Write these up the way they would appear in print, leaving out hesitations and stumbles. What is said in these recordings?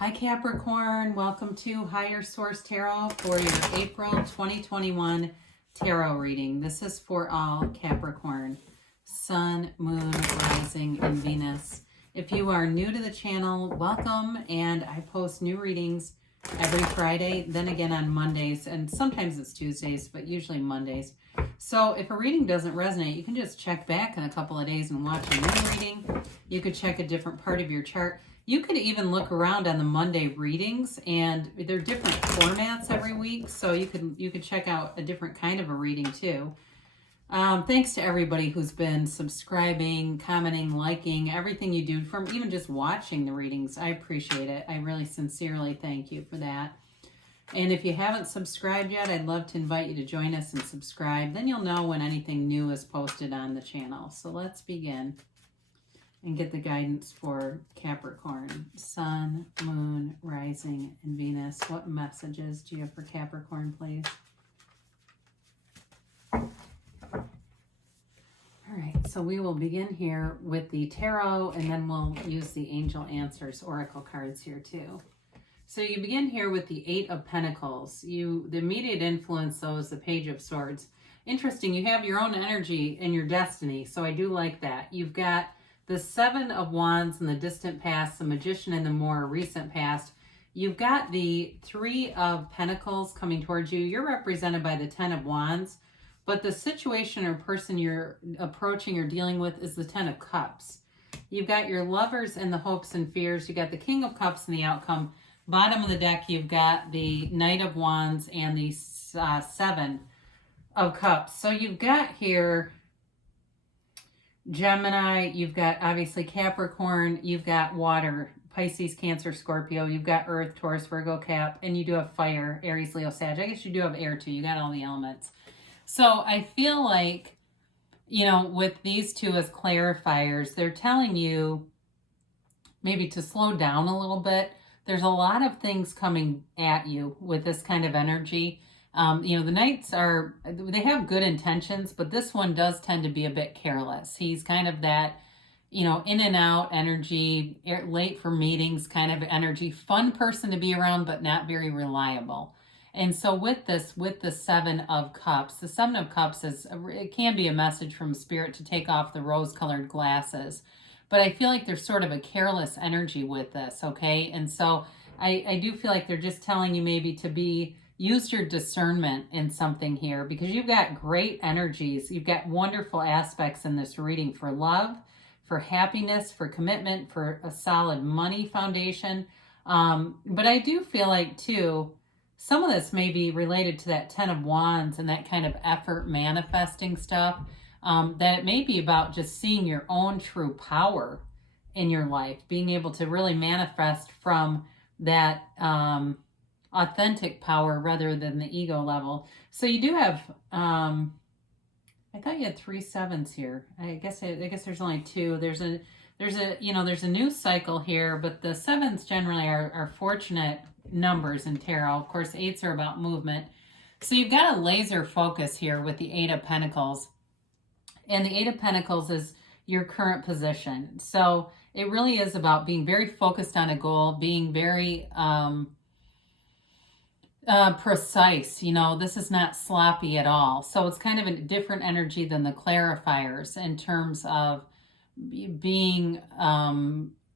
Hi Capricorn, welcome to Higher Source Tarot for your April 2021 tarot reading. This is for all Capricorn, Sun, Moon, Rising, and Venus. If you are new to the channel, welcome, and I post new readings every Friday, then again on Mondays, and sometimes it's Tuesdays, but usually Mondays. So if a reading doesn't resonate, you can just check back in a couple of days and watch a new reading. You could check a different part of your chart. You could even look around on the Monday readings, and they're different formats every week, so you could check out a different kind of a reading too. Thanks to everybody who's been subscribing, commenting, liking, everything you do, from even just watching the readings. I appreciate it. I really sincerely thank you for that. And if you haven't subscribed yet, I'd love to invite you to join us and subscribe. Then you'll know when anything new is posted on the channel. So let's begin and get the guidance for Capricorn, Sun, Moon, Rising, and Venus. What messages do you have for Capricorn, please? All right, so we will begin here with the tarot, and then we'll use the Angel Answers Oracle cards here too. So you begin here with the Eight of Pentacles. The immediate influence, though, is the Page of Swords. Interesting, you have your own energy and your destiny, so I do like that. You've got the Seven of Wands in the distant past, the Magician in the more recent past. You've got the Three of Pentacles coming towards you. You're represented by the Ten of Wands, but the situation or person you're approaching or dealing with is the Ten of Cups. You've got your lovers and the hopes and fears. You got the King of Cups and the outcome. Bottom of the deck, you've got the Knight of Wands and the Seven of Cups. So you've got here Gemini, you've got obviously Capricorn, you've got water, Pisces, Cancer, Scorpio, you've got Earth, Taurus, Virgo, Cap, and you do have fire, Aries, Leo, Sag. I guess you do have air too. You got all the elements. So I feel like, with these two as clarifiers, they're telling you maybe to slow down a little bit. There's a lot of things coming at you with this kind of energy. The Knights they have good intentions, but this one does tend to be a bit careless. He's kind of that, in and out energy, late for meetings kind of energy, fun person to be around, but not very reliable. And so with the Seven of Cups, the Seven of Cups it can be a message from Spirit to take off the rose-colored glasses. But I feel like there's sort of a careless energy with this, okay? And so I do feel like they're just telling you maybe to use your discernment in something here, because you've got great energies. You've got wonderful aspects in this reading for love, for happiness, for commitment, for a solid money foundation. But I do feel like, too, some of this may be related to that Ten of Wands and that kind of effort manifesting stuff. That it may be about just seeing your own true power in your life, being able to really manifest from that authentic power rather than the ego level. So you do have, I thought you had 3 sevens here. I guess there's only 2. There's a new cycle here, but the sevens generally are fortunate numbers in tarot. Of course, 8s are about movement. So you've got a laser focus here with the Eight of Pentacles. And the Eight of Pentacles is your current position. So it really is about being very focused on a goal, being very precise. This is not sloppy at all. So it's kind of a different energy than the clarifiers in terms of being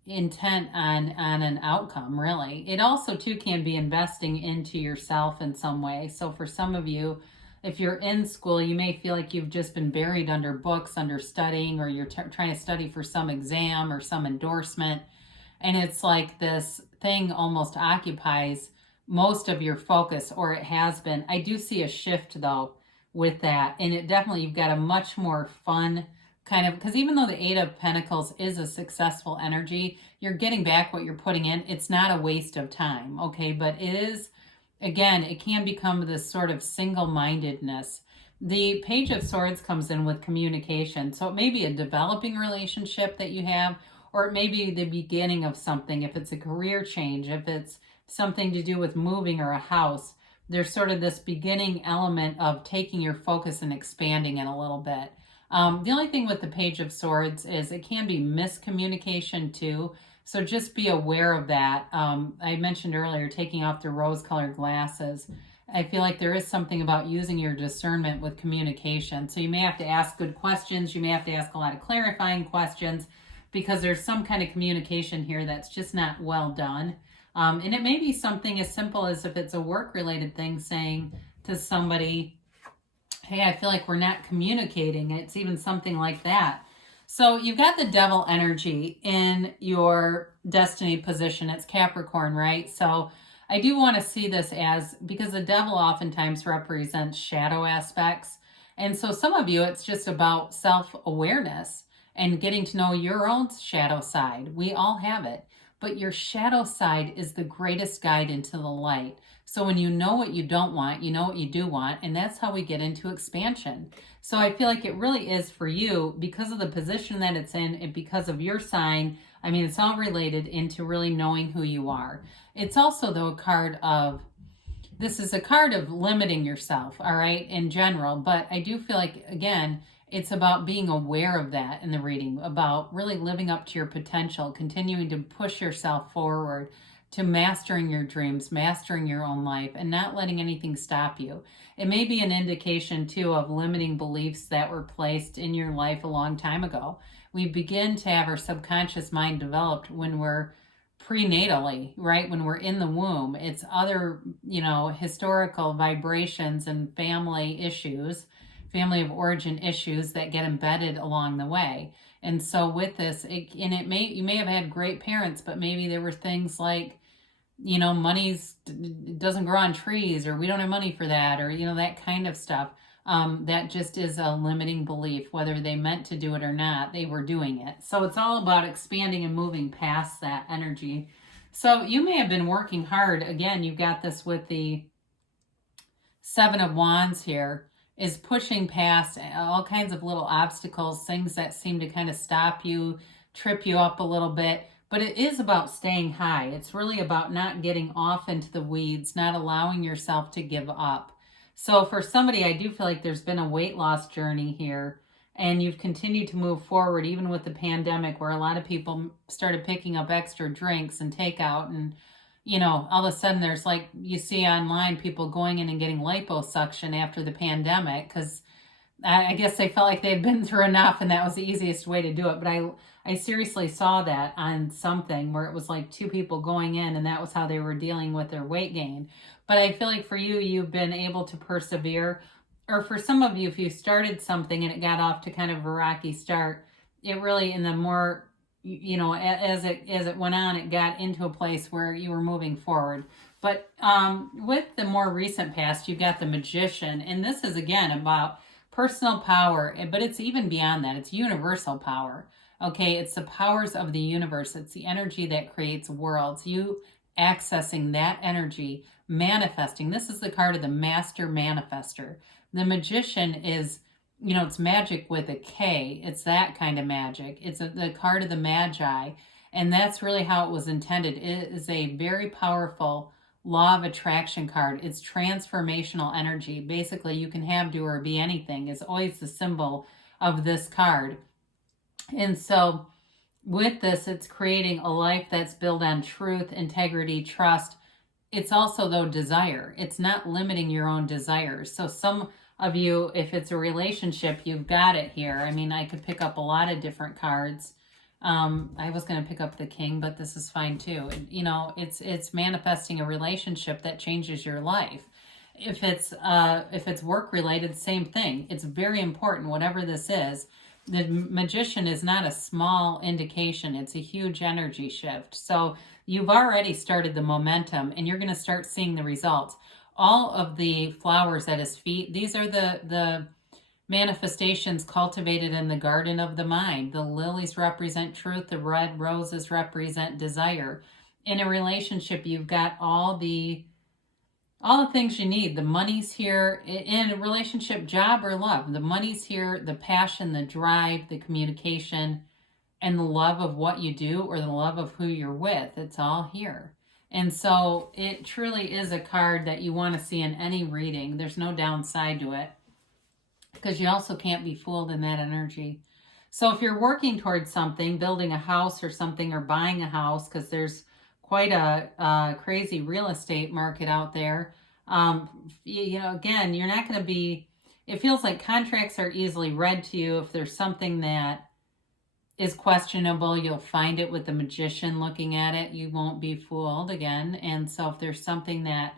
intent on an outcome, really. It also, too, can be investing into yourself in some way. So for some of you, if you're in school, you may feel like you've just been buried under books, under studying, or you're trying to study for some exam or some endorsement. And it's like this thing almost occupies most of your focus, or it has been. I do see a shift, though, with that. And it definitely, you've got a much more fun kind of, because even though the Eight of Pentacles is a successful energy, you're getting back what you're putting in. It's not a waste of time, okay? But it is, again, it can become this sort of single-mindedness. The Page of Swords comes in with communication. So it may be a developing relationship that you have, or it may be the beginning of something. If it's a career change, if it's something to do with moving or a house, there's sort of this beginning element of taking your focus and expanding it a little bit. The only thing with the Page of Swords is it can be miscommunication too. So just be aware of that. I mentioned earlier taking off the rose-colored glasses. I feel like there is something about using your discernment with communication. So you may have to ask good questions. You may have to ask a lot of clarifying questions because there's some kind of communication here that's just not well done. And it may be something as simple as if it's a work-related thing, saying to somebody, hey, I feel like we're not communicating. It's even something like that. So you've got the devil energy in your destiny position. It's Capricorn, right? So I do want to see this as, because the devil oftentimes represents shadow aspects. And so some of you, it's just about self-awareness and getting to know your own shadow side. We all have it. But your shadow side is the greatest guide into the light. So when you know what you don't want, you know what you do want, and that's how we get into expansion. So I feel like it really is for you because of the position that it's in and because of your sign. I mean, it's all related into really knowing who you are. It's also, though, a card of, this is a card of limiting yourself, all right, in general. But I do feel like, again, it's about being aware of that in the reading, about really living up to your potential, continuing to push yourself forward, to mastering your dreams, mastering your own life, and not letting anything stop you. It may be an indication, too, of limiting beliefs that were placed in your life a long time ago. We begin to have our subconscious mind developed when we're prenatally, right? When we're in the womb. It's other, historical vibrations and family issues, family of origin issues that get embedded along the way. And so with this, you may have had great parents, but maybe there were things like, money's doesn't grow on trees, or we don't have money for that, or, that kind of stuff. That just is a limiting belief. Whether they meant to do it or not, they were doing it. So it's all about expanding and moving past that energy. So you may have been working hard. Again, you've got this with the Seven of Wands here, is pushing past all kinds of little obstacles, things that seem to kind of stop you, trip you up a little bit. But it is about staying high. It's really about not getting off into the weeds, not allowing yourself to give up. So for somebody, I do feel like there's been a weight loss journey here, and you've continued to move forward, even with the pandemic, where a lot of people started picking up extra drinks and takeout. And, all of a sudden there's, like, you see online people going in and getting liposuction after the pandemic because I guess they felt like they'd been through enough and that was the easiest way to do it. But I seriously saw that on something where it was like two people going in and that was how they were dealing with their weight gain. But I feel like for you, you've been able to persevere. Or for some of you, if you started something and it got off to kind of a rocky start, it really, in the more, as it went on, it got into a place where you were moving forward. But with the more recent past, you've got the Magician. And this is, again, about personal power, but it's even beyond that. It's universal power. Okay, it's the powers of the universe. It's the energy that creates worlds. You accessing that energy, manifesting. This is the card of the Master Manifester. The Magician is, it's magic with a K. It's that kind of magic. It's the card of the Magi. And that's really how it was intended. It is a very powerful law of attraction card. It's transformational energy. Basically, you can have, do, or be anything is always the symbol of this card. And so with this, it's creating a life that's built on truth, integrity, trust. It's also, though, desire. It's not limiting your own desires. So some of you, if it's a relationship, you've got it here. I mean, I could pick up a lot of different cards. I was going to pick up the King, but this is fine too. It's manifesting a relationship that changes your life. If it's work related, same thing. It's very important, whatever this is. The Magician is not a small indication. It's a huge energy shift. So you've already started the momentum and you're going to start seeing the results. All of the flowers at his feet, these are the manifestations cultivated in the garden of the mind. The lilies represent truth. The red roses represent desire. In a relationship, you've got all the things you need. The money's here. In a relationship, job or love, the money's here, the passion, the drive, the communication, and the love of what you do or the love of who you're with. It's all here. And so it truly is a card that you want to see in any reading. There's no downside to it, because you also can't be fooled in that energy. So if you're working towards something, building a house or something, or buying a house, because there's quite a crazy real estate market out there, you know, again, you're not going to be, it feels like contracts are easily read to you. If there's something that is questionable, you'll find it with the magician looking at it. You won't be fooled again. And so if there's something that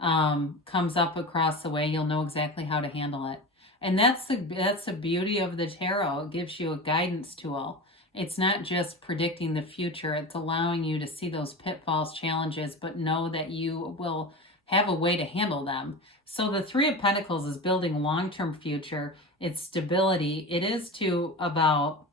comes up across the way, you'll know exactly how to handle it. And that's the beauty of the tarot. It gives you a guidance tool. It's not just predicting the future. It's allowing you to see those pitfalls, challenges, but know that you will have a way to handle them. So the Three of Pentacles is building a long-term future. It's stability. It is about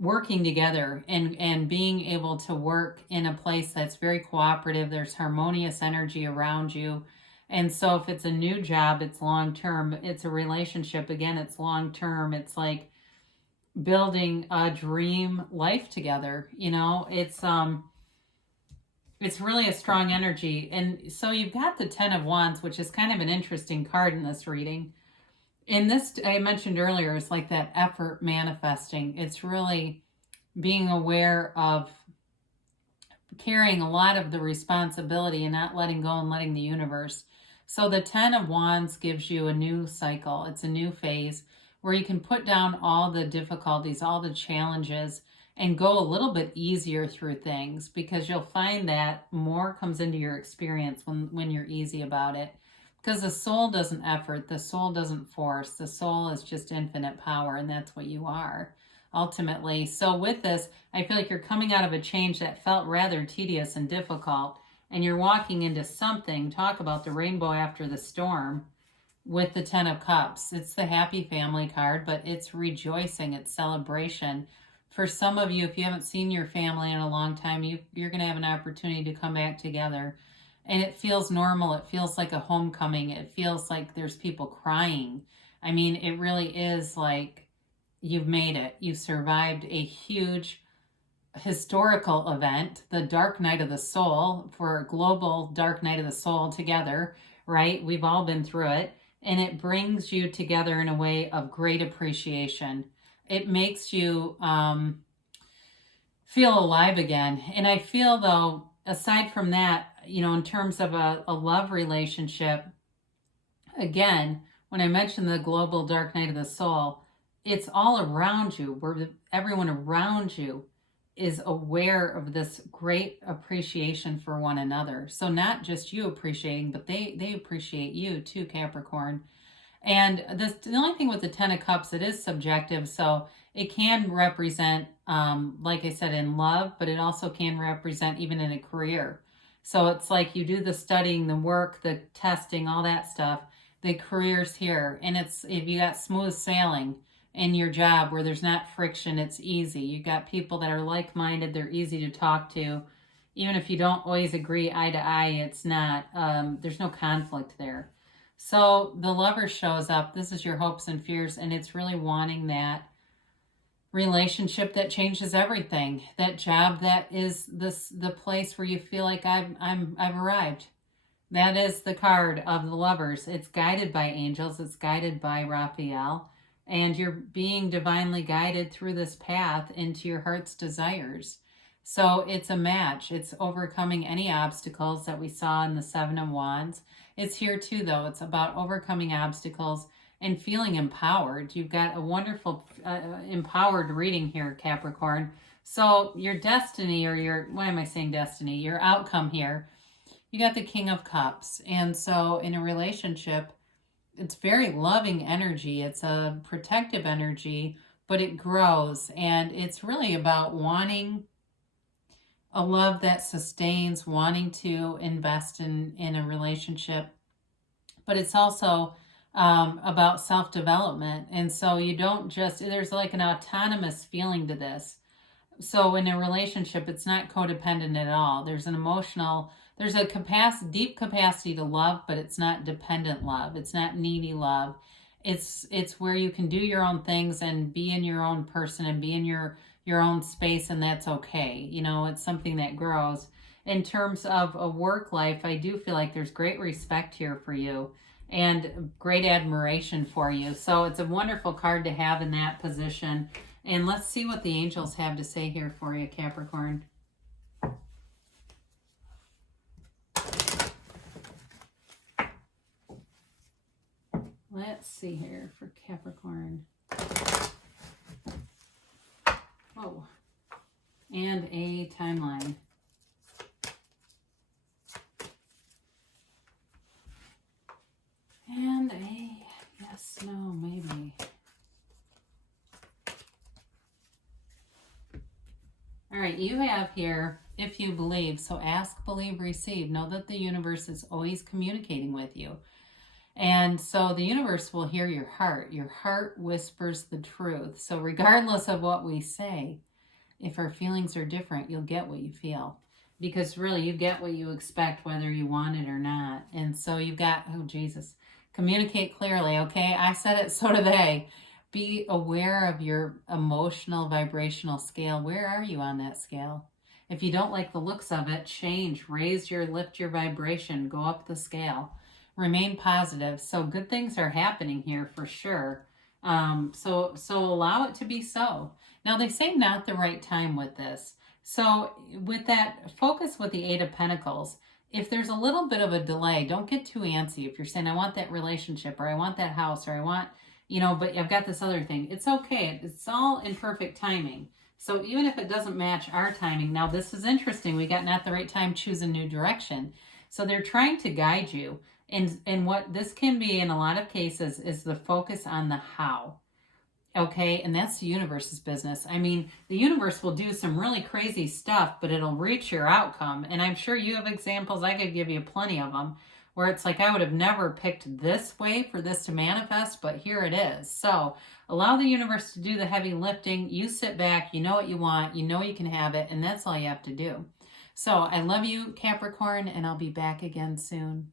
working together and being able to work in a place that's very cooperative. There's harmonious energy around you. And so if it's a new job, it's long-term. It's a relationship, again, it's long-term. It's like building a dream life together. You know, it's really a strong energy. And so you've got the Ten of Wands, which is kind of an interesting card in this reading. In this, I mentioned earlier, it's like that effort manifesting. It's really being aware of carrying a lot of the responsibility and not letting go and letting the universe. So the Ten of Wands gives you a new cycle. It's a new phase where you can put down all the difficulties, all the challenges, and go a little bit easier through things, because you'll find that more comes into your experience when you're easy about it. Because the soul doesn't effort, the soul doesn't force, the soul is just infinite power, and that's what you are, ultimately. So with this, I feel like you're coming out of a change that felt rather tedious and difficult, and you're walking into something, talk about the rainbow after the storm, with the Ten of Cups. It's the happy family card, but it's rejoicing, it's celebration. For some of you, if you haven't seen your family in a long time, you're going to have an opportunity to come back together. And it feels normal. It feels like a homecoming. It feels like there's people crying. I mean, it really is like you've made it. You survived a huge historical event, the Dark Night of the Soul, for a global Dark Night of the Soul together, right? We've all been through it. And it brings you together in a way of great appreciation. It makes you feel alive again. And I feel, though, aside from that, you know, in terms of a love relationship, again, when I mentioned the global Dark Night of the Soul, it's all around you, where everyone around you is aware of this great appreciation for one another. So not just you appreciating, but they appreciate you too, Capricorn. And the only thing with the Ten of Cups, it is subjective, so it can represent, like I said, in love, but it also can represent even in a career. So it's like you do the studying, the work, the testing, all that stuff. The career's here. And it's, if you got smooth sailing in your job where there's not friction, it's easy. You got people that are like-minded, they're easy to talk to. Even if you don't always agree eye to eye, it's not, there's no conflict there. So the Lover shows up. This is your hopes and fears, and it's really wanting that relationship that changes everything. That job that is the place where you feel like I've arrived. That is the card of the Lovers. It's guided by angels. It's guided by Raphael, and you're being divinely guided through this path into your heart's desires. So it's a match. It's overcoming any obstacles that we saw in the Seven of Wands. It's here too, though. It's about overcoming obstacles and feeling empowered. You've got a wonderful, empowered reading here, Capricorn. So your destiny, or your, why am I saying destiny? Your outcome here, you got the King of Cups. And so in a relationship, it's very loving energy. It's a protective energy, but it grows. And it's really about wanting a love that sustains, wanting to invest in a relationship. But it's also about self-development. And so you don't just, there's like an autonomous feeling to this. So in a relationship, it's not codependent at all. There's an emotional, there's a deep capacity to love, but it's not dependent love. It's not needy love. It's where you can do your own things and be in your own person and be in your own space, and that's okay. You know, it's something that grows. In terms of a work life, I do feel like there's great respect here for you and great admiration for you. So it's a wonderful card to have in that position. And let's see what the angels have to say here for you, Capricorn. Let's see here for Capricorn. Oh, and a timeline. And a yes, no, maybe. All right, you have here, if you believe, so ask, believe, receive. Know that the universe is always communicating with you. And so the universe will hear your heart. Your heart whispers the truth. So regardless of what we say, if our feelings are different, you'll get what you feel. Because really, you get what you expect, whether you want it or not. And so you've got, oh, Jesus, communicate clearly, okay? I said it, so do they. Be aware of your emotional, vibrational scale. Where are you on that scale? If you don't like the looks of it, change, lift your vibration, go up the scale. Remain positive. So good things are happening here for sure. So allow it to be so. Now they say not the right time with this. So with that, focus with the Eight of Pentacles. If there's a little bit of a delay, don't get too antsy. If you're saying, I want that relationship, or I want that house, or I want, but I've got this other thing. It's okay. It's all in perfect timing. So even if it doesn't match our timing, now this is interesting. We got not the right time, choose a new direction. So they're trying to guide you. And what this can be in a lot of cases is the focus on the how. Okay, and that's the universe's business. I mean, the universe will do some really crazy stuff, but it'll reach your outcome. And I'm sure you have examples, I could give you plenty of them, where it's like, I would have never picked this way for this to manifest, but here it is. So allow the universe to do the heavy lifting. You sit back, you know what you want, you know you can have it, and that's all you have to do. So I love you, Capricorn, and I'll be back again soon.